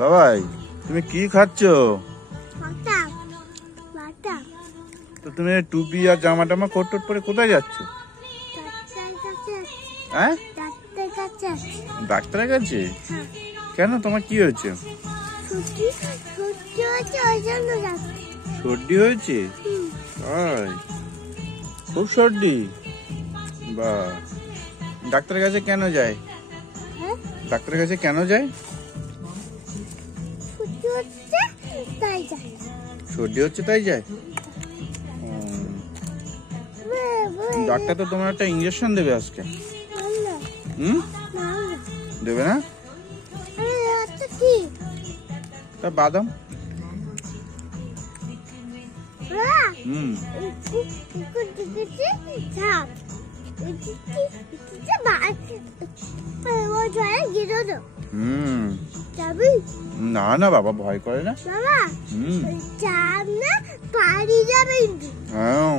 বাবাই তুমি কি খাচ্ছো? তো তুমি টুপি আর জামা টামা কোট টোট পরে কোথায় যাচ্ছ? হ্যাঁ, ডাক্তারের কাছে? কেন, তোমার কি হয়েছে? সর্দি হয়েছে? খুব সর্দি? বা, ডাক্তারের কাছে কেন যায়? ডাক্তারের কাছে কেন যায়? সর্দি হচ্ছে তাই যায়? ডাক্তার তো তোমার একটা ইঞ্জেকশন দেবে আজকে। দেবে না? তা বাদাম। না না বাবা, ভয় করে না। হ্যাঁ।